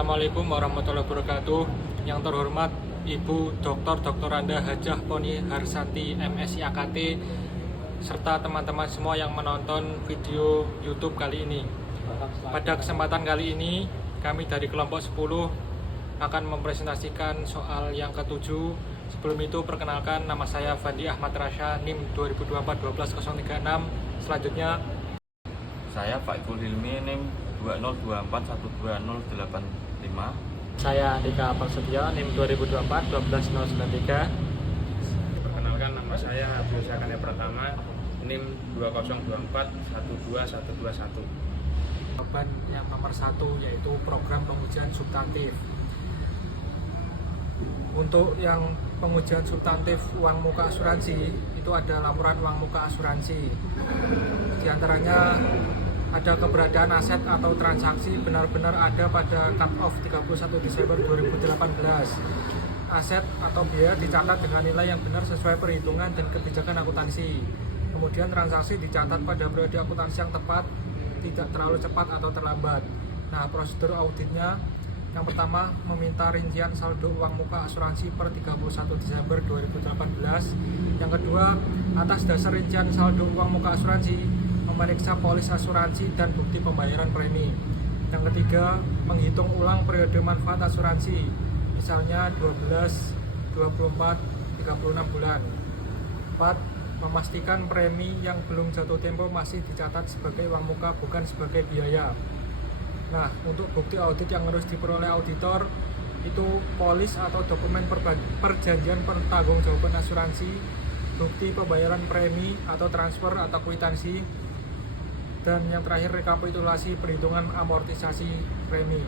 Assalamualaikum warahmatullahi wabarakatuh. Yang terhormat Ibu Dr. Anda Hajah Poni Harsanti MSI AKT serta teman-teman semua yang menonton video YouTube kali ini. Pada kesempatan kali ini, kami dari kelompok 10 akan mempresentasikan soal yang ketujuh. Sebelum itu, perkenalkan, nama saya Fandi Ahmad Rasha, NIM 2024-12036. Selanjutnya, saya Faikul Hilmi, NIM 2024-12085. saya Andika Prasetyo, NIM 2024-12093. Perkenalkan, nama saya Abdul Zakania Pratama, NIM 2024-12121. Jawaban yang nomor 1 yaitu program pengujian substantif. Untuk yang pengujian substantif uang muka asuransi itu ada laporan uang muka asuransi. Di antaranya ada keberadaan aset atau transaksi benar-benar ada pada cut off 31 Desember 2018. Aset atau biaya dicatat dengan nilai yang benar sesuai perhitungan dan kebijakan akuntansi. Kemudian transaksi dicatat pada periode akuntansi yang tepat, tidak terlalu cepat atau terlambat. Nah, prosedur auditnya yang pertama meminta rincian saldo uang muka asuransi per 31 Desember 2018. Yang kedua, atas dasar rincian saldo uang muka asuransi memeriksa polis asuransi dan bukti pembayaran premi. Yang ketiga, menghitung ulang periode manfaat asuransi, misalnya 12, 24, 36 bulan. 4. Memastikan premi yang belum jatuh tempo masih dicatat sebagai uang muka, bukan sebagai biaya. Nah, untuk bukti audit yang harus diperoleh auditor itu polis atau dokumen perjanjian pertanggungjawaban asuransi, bukti pembayaran premi atau transfer atau kwitansi, dan yang terakhir rekapitulasi perhitungan amortisasi premi.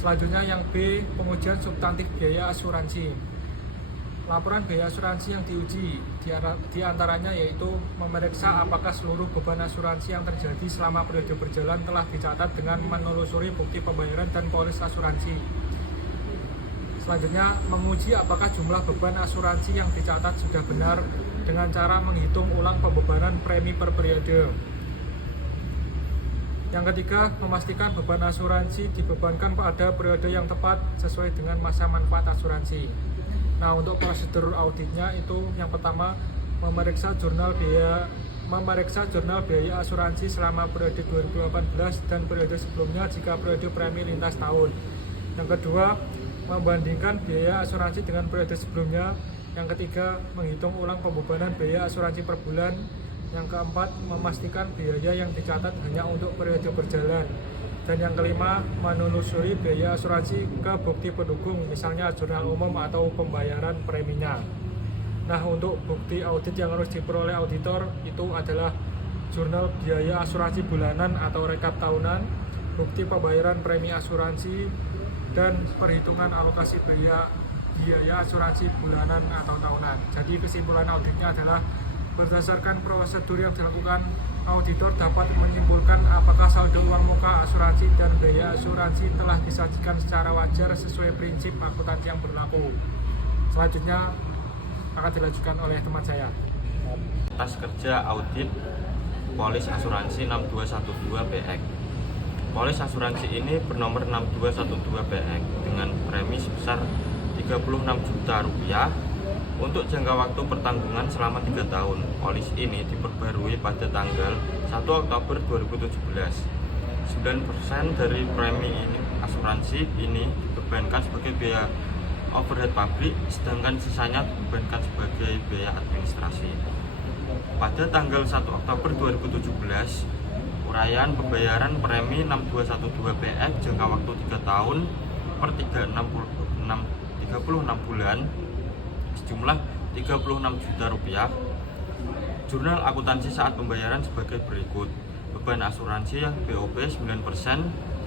Selanjutnya yang B, pengujian substantif biaya asuransi. Laporan biaya asuransi yang diuji diantaranya yaitu memeriksa apakah seluruh beban asuransi yang terjadi selama periode berjalan telah dicatat dengan menelusuri bukti pembayaran dan polis asuransi. Selanjutnya menguji apakah jumlah beban asuransi yang dicatat sudah benar dengan cara menghitung ulang pembebanan premi per periode. Yang ketiga, memastikan beban asuransi dibebankan pada periode yang tepat sesuai dengan masa manfaat asuransi. Nah, untuk prosedur auditnya itu yang pertama memeriksa jurnal biaya asuransi selama periode 2018 dan periode sebelumnya jika periode premi lintas tahun. Yang kedua, membandingkan biaya asuransi dengan periode sebelumnya. Yang ketiga, menghitung ulang pembebanan biaya asuransi per bulan. Yang keempat, memastikan biaya yang dicatat hanya untuk periode berjalan. Dan yang kelima, menelusuri biaya asuransi ke bukti pendukung, misalnya jurnal umum atau pembayaran preminya. Nah, untuk bukti audit yang harus diperoleh auditor itu adalah jurnal biaya asuransi bulanan atau rekap tahunan, bukti pembayaran premi asuransi, dan perhitungan alokasi biaya asuransi bulanan atau tahunan. Jadi kesimpulan auditnya adalah berdasarkan prosedur yang dilakukan, auditor dapat menyimpulkan apakah saldo uang muka asuransi dan biaya asuransi telah disajikan secara wajar sesuai prinsip akuntansi yang berlaku. Selanjutnya akan dilanjutkan oleh teman saya. Atas kerja audit polis asuransi 6212 BX. Polis asuransi ini bernomor 6212 BX dengan premi sebesar Rp36 juta untuk jangka waktu pertanggungan selama 3 tahun. Polis ini diperbarui pada tanggal 1 Oktober 2017. 9% dari premi ini asuransi ini dibebankan sebagai biaya overhead pabrik, sedangkan sisanya dibebankan sebagai biaya administrasi. Pada tanggal 1 Oktober 2017, uraian pembayaran premi 6212 BX jangka waktu 3 tahun per 36 bulan sejumlah Rp36 juta. Jurnal akuntansi saat pembayaran sebagai berikut. Beban asuransi BOP 9%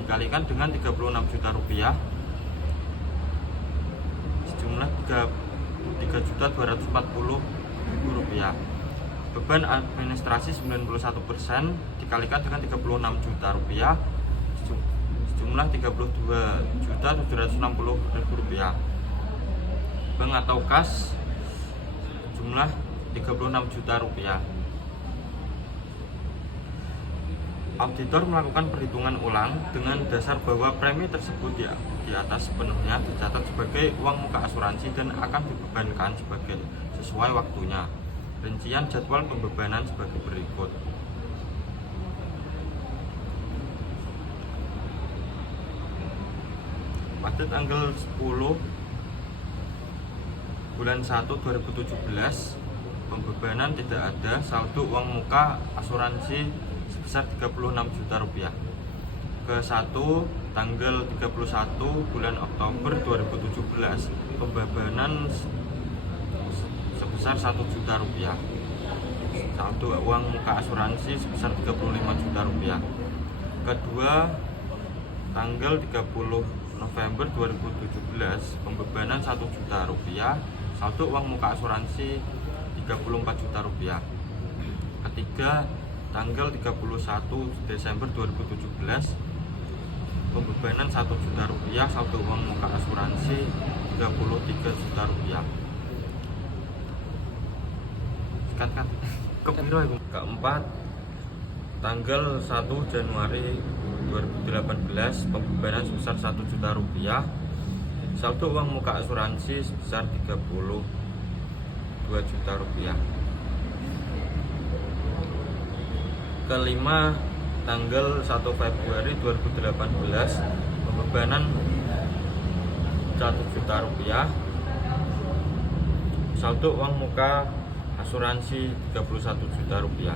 dikalikan dengan Rp36 juta sejumlah Rp3.240.000. Beban administrasi 91% dikalikan dengan Rp36 juta sejumlah Rp32.760.000. Bank atau kas jumlah Rp36 juta. Auditor melakukan perhitungan ulang dengan dasar bahwa premi tersebut di atas sepenuhnya dicatat sebagai uang muka asuransi dan akan dibebankan sesuai waktunya. Rincian jadwal pembebanan sebagai berikut. Pada tanggal 10 bulan 1 2017, pembebanan tidak ada, saldo uang muka asuransi sebesar 36 juta rupiah. Ke 1 tanggal 31 bulan Oktober 2017, pembebanan sebesar 1 juta rupiah. Saldo uang muka asuransi sebesar 35 juta rupiah. Kedua tanggal 30 November 2017, pembebanan 1 juta rupiah, saldo uang muka asuransi 34 juta rupiah. Ketiga tanggal 31 Desember 2017, pembebanan 1 juta rupiah, saldo uang muka asuransi 33 juta rupiah. Keempat tanggal 1 Januari 2018, pembebanan sebesar 1 juta rupiah, saldo uang muka asuransi sebesar 32 juta rupiah. Kelima tanggal 1 Februari 2018, pembebanan 1 juta rupiah, saldo uang muka asuransi 31 juta rupiah.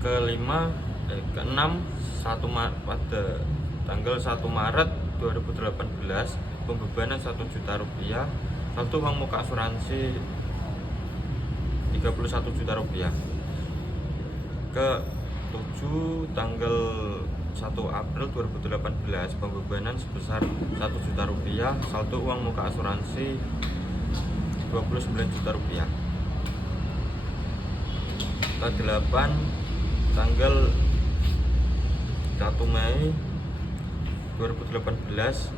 Keenam pada tanggal 1 Maret 2018, pembebanan 1 juta rupiah, saldo uang muka asuransi 31 juta rupiah. Ke-7 tanggal 1 April 2018, pembebanan sebesar 1 juta rupiah, saldo uang muka asuransi 29 juta rupiah. Ke-8 tanggal 1 Mei 2018,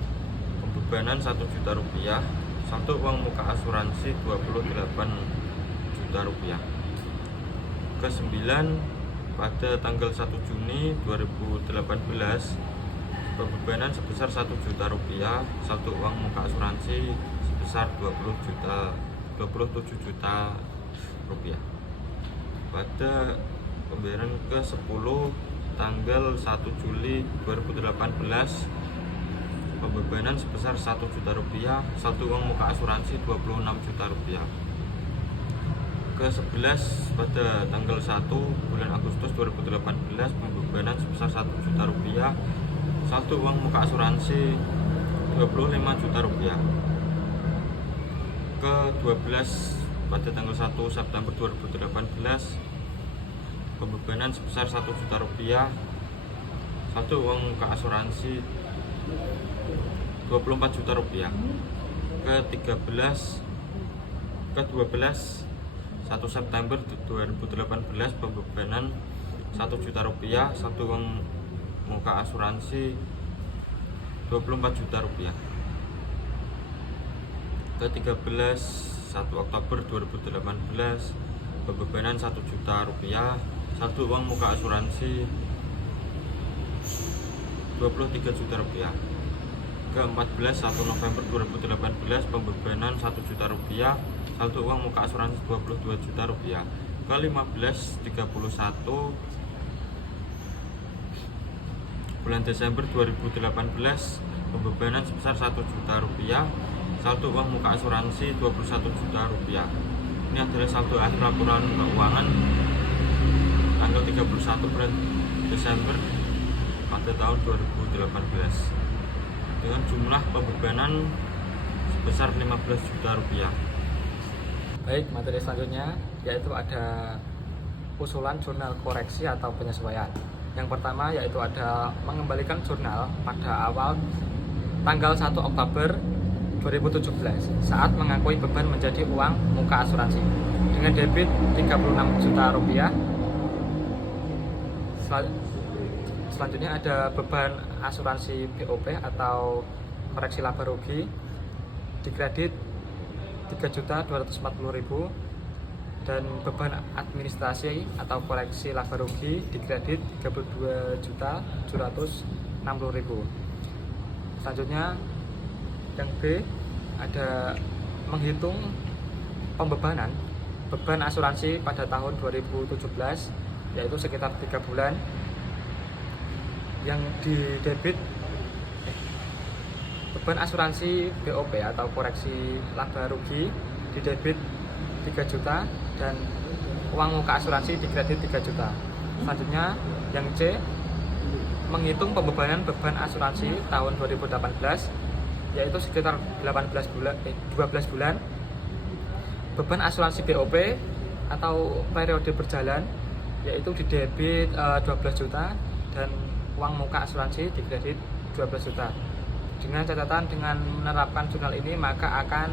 pembebanan 1 juta rupiah, saldo uang muka asuransi 28 juta rupiah. Ke-9 pada tanggal 1 Juni 2018, pembebanan sebesar 1 juta rupiah, saldo uang muka asuransi sebesar 27 juta rupiah. Pada pembayaran ke-10 tanggal 1 Juli 2018, pembebanan sebesar 1 juta rupiah, saldo uang muka asuransi 26 juta rupiah. Ke-11 pada tanggal 1 bulan Agustus 2018, pembebanan sebesar 1 juta rupiah, saldo uang muka asuransi 25 juta rupiah. Ke-12 pada tanggal 1 September 2018, pembebanan sebesar 1 juta rupiah, saldo uang muka asuransi 24 juta rupiah. Ke-12 1 September 2018, pembebanan 1 juta rupiah, saldo uang muka asuransi 24 juta rupiah. Ke-13 1 Oktober 2018, pembebanan 1 juta rupiah, saldo uang muka asuransi 23 juta rupiah. Ke-14 1 November 2018, pembebanan 1 juta rupiah, saldo uang muka asuransi 22 juta rupiah. Ke-15 31 bulan Desember 2018, pembebanan sebesar 1 juta rupiah, saldo uang muka asuransi 21 juta rupiah. Ini adalah saldo akhir laporan keuangan tanggal 31 bulan Desember pada tahun 2018 dengan jumlah pembebanan sebesar 15 juta rupiah. Baik, materi selanjutnya yaitu ada usulan jurnal koreksi atau penyesuaian. Yang pertama yaitu ada mengembalikan jurnal pada awal tanggal 1 Oktober 2017 saat mengakui beban menjadi uang muka asuransi dengan debit 36 juta rupiah. Selanjutnya ada beban asuransi BOP atau koreksi laba rugi dikredit 3.240.000 dan beban administrasi atau koreksi laba rugi dikredit 32.760.000. Selanjutnya yang B ada menghitung pembebanan beban asuransi pada tahun 2017, yaitu sekitar 3 bulan yang didebit beban asuransi BOP atau koreksi laba rugi didebit 3 juta dan uang muka asuransi dikredit 3 juta. Selanjutnya yang C menghitung pembebanan beban asuransi tahun 2018, yaitu sekitar 12 bulan beban asuransi BOP atau periode berjalan, yaitu didebit 12 juta dan uang muka asuransi dikredit 12 juta. Dengan catatan dengan menerapkan jurnal ini maka akan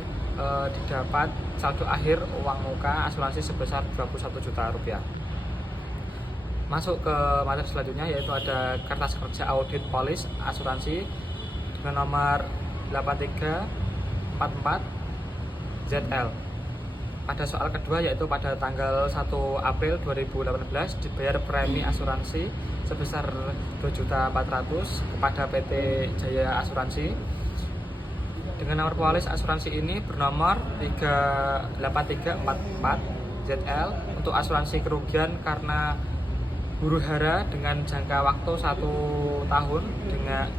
didapat saldo akhir uang muka asuransi sebesar 21 juta rupiah. Masuk ke materi selanjutnya, yaitu ada kertas kerja audit polis asuransi dengan nomor 8344 ZL. Pada soal kedua, yaitu pada tanggal 1 April 2018 dibayar premi asuransi sebesar 2.400.000 kepada PT Jaya Asuransi dengan nomor polis asuransi ini bernomor 38344 ZL untuk asuransi kerugian karena huru hara dengan jangka waktu 1 tahun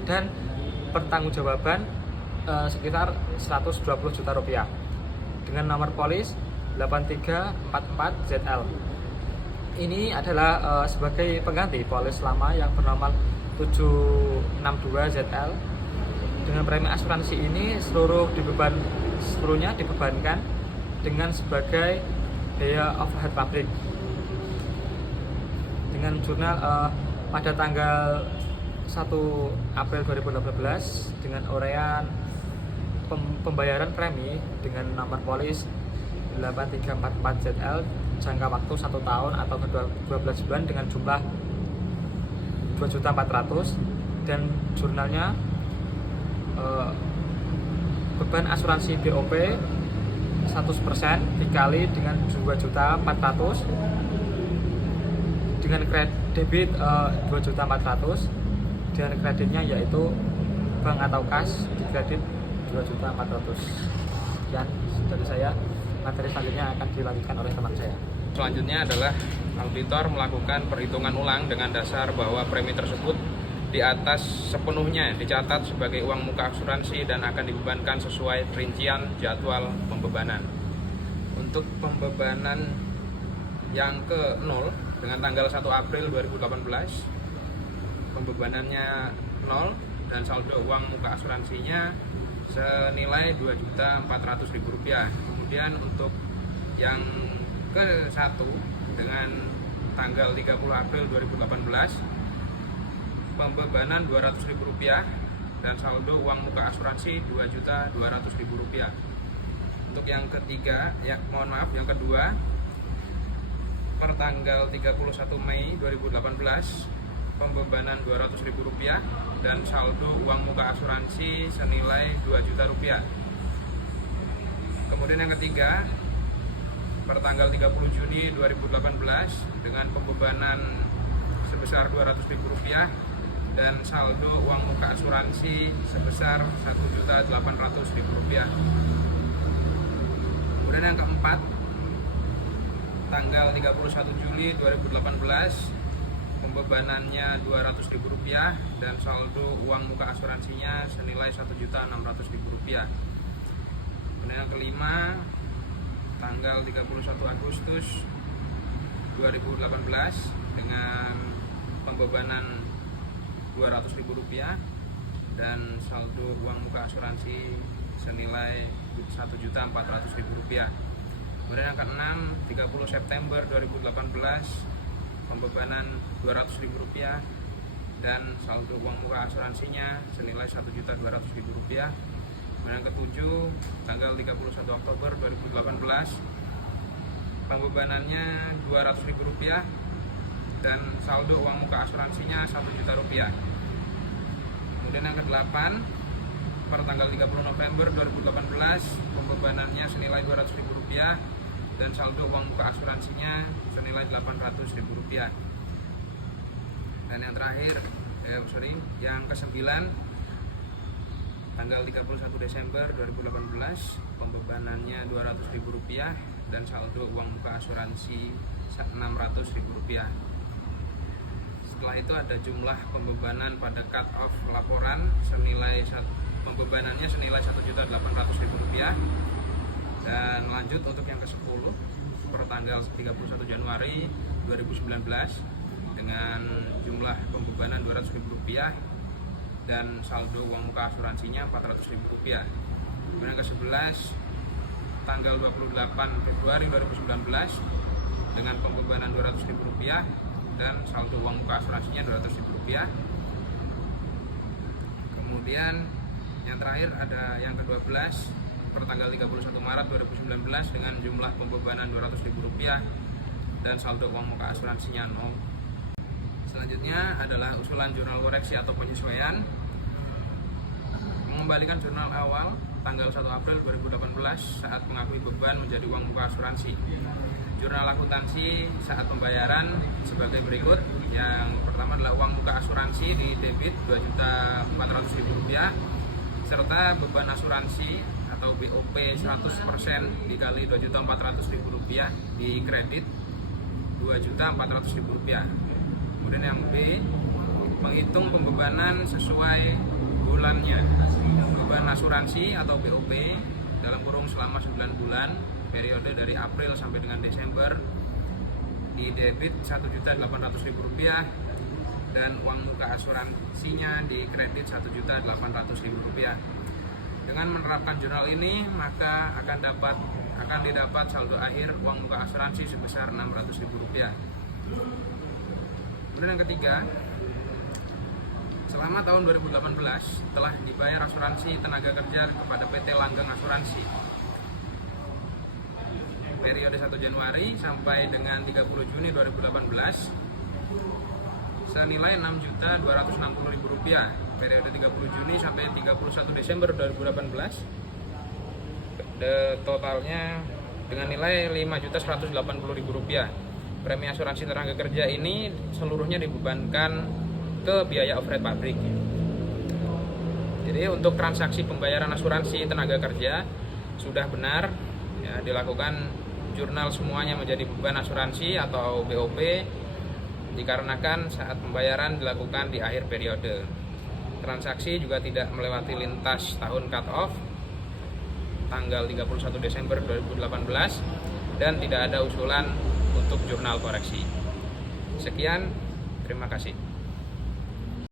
dan pertanggungjawaban sekitar 120 juta rupiah dengan nomor polis 8344 ZL. Ini adalah sebagai pengganti polis lama yang bernomor 762 ZL. Dengan premi asuransi ini seluruhnya dibebankan dengan sebagai biaya overhead pabrik. Dengan jurnal pada tanggal 1 April 2018 dengan uraian pembayaran premi dengan nomor polis 8344 ZL jangka waktu 1 tahun atau 12 bulan dengan jumlah 2.400.000 dan jurnalnya beban asuransi BOP 100% dikali dengan 2.400.000 dengan debit 2.400.000 dan kreditnya yaitu bank atau kas dikredit 2.400.000. Sekian dari saya. Materi selanjutnya akan dilanjutkan oleh teman saya. Selanjutnya adalah auditor melakukan perhitungan ulang dengan dasar bahwa premi tersebut di atas sepenuhnya dicatat sebagai uang muka asuransi dan akan dibebankan sesuai rincian jadwal pembebanan. Untuk pembebanan yang ke-0 dengan tanggal 1 April 2018 pembebanannya 0 dan saldo uang muka asuransinya senilai Rp2.400.000. Kemudian untuk yang ke-1 dengan tanggal 30 April 2018 pembebanan Rp200.000 dan saldo uang muka asuransi Rp2.200.000. Untuk yang ketiga, yang kedua per tanggal 31 Mei 2018 pembebanan Rp200.000 dan saldo uang muka asuransi senilai Rp2 juta. Kemudian yang ketiga per tanggal 30 Juni 2018 dengan pembebanan sebesar Rp200.000 dan saldo uang muka asuransi sebesar Rp1.800.000. Kemudian yang keempat tanggal 31 Juli 2018 pembebanannya Rp200.000 dan saldo uang muka asuransinya senilai Rp1.600.000. Kemudian yang kelima tanggal 31 Agustus 2018 dengan pembebanan Rp200.000 dan saldo uang muka asuransi senilai Rp1.400.000. Kemudian yang keenam 30 September 2018 pembebanan Rp200.000 dan saldo uang muka asuransinya senilai Rp1.200.000. Kemudian yang ketujuh tanggal 31 Oktober 2018 pembebanannya Rp200.000 dan saldo uang muka asuransinya Rp1 juta. Kemudian yang ke-8 per tanggal 30 November 2018 pembebanannya senilai Rp200.000 dan saldo uang muka asuransinya senilai Rp800.000. Dan yang terakhir, yang ke-9 tanggal 31 Desember 2018 pembebanannya Rp200.000 dan saldo uang muka asuransi Rp600.000. Setelah itu ada jumlah pembebanan pada cut off laporan pembebanannya senilai Rp1.800.000. Dan lanjut untuk yang ke-10 per tanggal 31 Januari 2019 dengan jumlah pembebanan Rp200.000 dan saldo uang muka asuransinya Rp400.000. Kemudian ke-11 tanggal 28 Februari 2019 dengan pembebanan Rp200.000 dan saldo uang muka asuransinya Rp200.000. Kemudian yang terakhir ada yang ke-12 per tanggal 31 Maret 2019 dengan jumlah pembebanan Rp200.000 dan saldo uang muka asuransinya 0. Selanjutnya adalah usulan jurnal koreksi atau penyesuaian. Mengembalikan jurnal awal tanggal 1 April 2018 saat mengakui beban menjadi uang muka asuransi. Jurnal akuntansi saat pembayaran sebagai berikut. Yang pertama adalah uang muka asuransi di debit Rp2.400.000 serta beban asuransi atau BOP 100% dikali Rp2.400.000 di kredit Rp2.400.000. Kemudian yang B, menghitung pembebanan sesuai bulannya. Beban asuransi atau BOP dalam kurung selama 9 bulan periode dari April sampai dengan Desember di debit Rp1.800.000 dan uang muka asuransinya di kredit Rp1.800.000. Dengan menerapkan jurnal ini maka akan didapat saldo akhir uang muka asuransi sebesar Rp600.000. Kemudian yang ketiga, selama tahun 2018 telah dibayar asuransi tenaga kerja kepada PT Langgeng Asuransi periode 1 Januari sampai dengan 30 Juni 2018 senilai Rp6.260.000. Periode 30 Juni sampai 31 Desember 2018 totalnya dengan nilai Rp5.180.000. Premi asuransi tenaga kerja ini seluruhnya dibebankan ke biaya overhead pabrik. Jadi untuk transaksi pembayaran asuransi tenaga kerja sudah benar ya, dilakukan jurnal semuanya menjadi beban asuransi atau BOP dikarenakan saat pembayaran dilakukan di akhir periode. Transaksi juga tidak melewati lintas tahun cut off tanggal 31 Desember 2018 dan tidak ada usulan untuk jurnal koreksi. Sekian, terima kasih.